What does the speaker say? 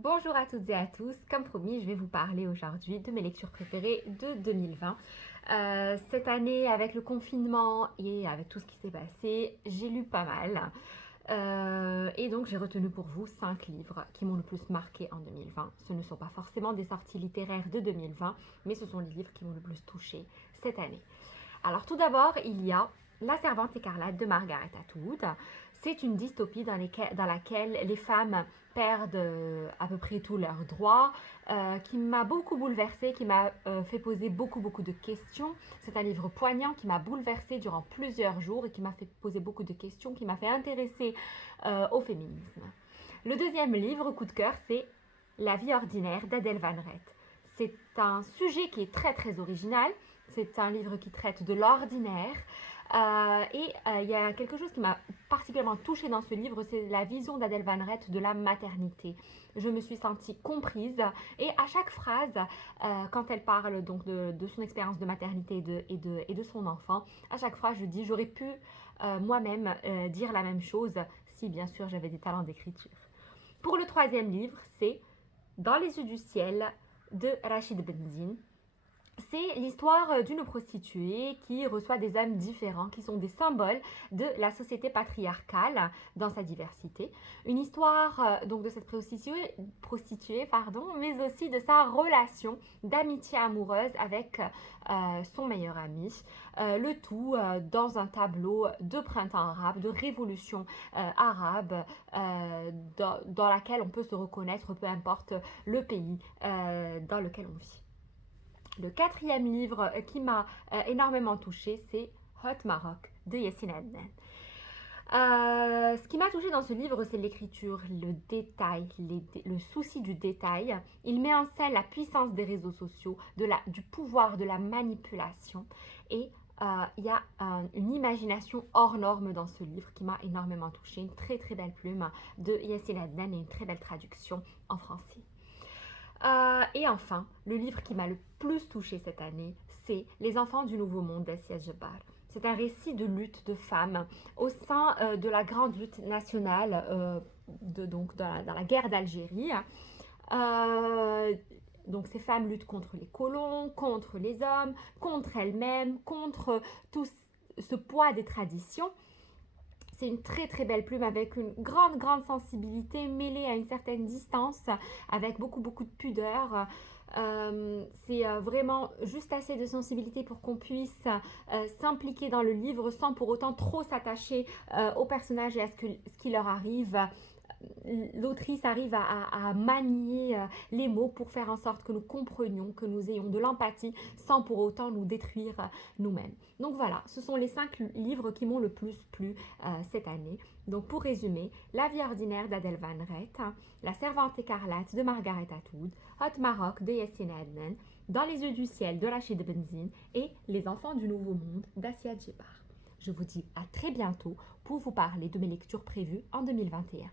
Bonjour à toutes et à tous, comme promis je vais vous parler aujourd'hui de mes lectures préférées de 2020. Cette année avec le confinement et avec tout ce qui s'est passé, j'ai lu pas mal. Et donc j'ai retenu pour vous 5 livres qui m'ont le plus marqué en 2020. Ce ne sont pas forcément des sorties littéraires de 2020, mais ce sont les livres qui m'ont le plus touché cette année. Alors tout d'abord, il y a La Servante écarlate de Margaret Atwood. C'est une dystopie dans laquelle les femmes perdent à peu près tous leurs droits, qui m'a beaucoup bouleversée, qui m'a fait poser beaucoup de questions. C'est un livre poignant qui m'a bouleversée durant plusieurs jours et qui m'a fait poser beaucoup de questions, qui m'a fait intéresser au féminisme. Le deuxième livre, coup de cœur, c'est La vie ordinaire d'Adèle Van Rett. C'est un sujet qui est très original. C'est un livre qui traite de l'ordinaire. Il y a quelque chose qui m'a particulièrement touchée dans ce livre, c'est la vision d'Adèle Van Rett de la maternité. Je me suis sentie comprise et à chaque phrase, quand elle parle donc de son expérience de maternité et de son enfant, à chaque phrase je dis j'aurais pu moi-même dire la même chose si bien sûr j'avais des talents d'écriture. Pour le troisième livre, c'est Dans les yeux du ciel de Rachid Benzine. C'est l'histoire d'une prostituée qui reçoit des hommes différents, qui sont des symboles de la société patriarcale dans sa diversité. Une histoire donc de cette prostituée mais aussi de sa relation d'amitié amoureuse avec son meilleur ami. Le tout dans un tableau de printemps arabe, de révolution arabe, dans laquelle on peut se reconnaître, peu importe le pays dans lequel on vit. Le quatrième livre qui m'a énormément touchée, c'est Hot Maroc de Yassine Adnan. Ce qui m'a touchée dans ce livre, c'est l'écriture, le détail, le souci du détail. Il met en scène la puissance des réseaux sociaux, du pouvoir, de la manipulation. Et il y a une imagination hors norme dans ce livre qui m'a énormément touchée. Une très belle plume de Yassine Adnan et une très belle traduction en français. Et enfin, le livre qui m'a le plus touchée cette année, c'est Les enfants du nouveau monde d'Assia Djebar. C'est un récit de lutte de femmes au sein de la grande lutte nationale dans la guerre d'Algérie. Donc ces femmes luttent contre les colons, contre les hommes, contre elles-mêmes, contre tout ce poids des traditions. C'est une très belle plume avec une grande sensibilité mêlée à une certaine distance, avec beaucoup de pudeur. C'est vraiment juste assez de sensibilité pour qu'on puisse s'impliquer dans le livre sans pour autant trop s'attacher aux personnages et à ce qui leur arrive. L'autrice arrive à manier les mots pour faire en sorte que nous comprenions, que nous ayons de l'empathie sans pour autant nous détruire nous-mêmes. Donc voilà, ce sont les 5 livres qui m'ont le plus plu cette année. Donc pour résumer, La vie ordinaire d'Adèle Van Rett, La servante écarlate de Margaret Atwood, Hot Maroc de Yassine Adnan, Dans les yeux du ciel de Rachid Benzine et Les enfants du nouveau monde d'Assia Djebar. Je vous dis à très bientôt pour vous parler de mes lectures prévues en 2021.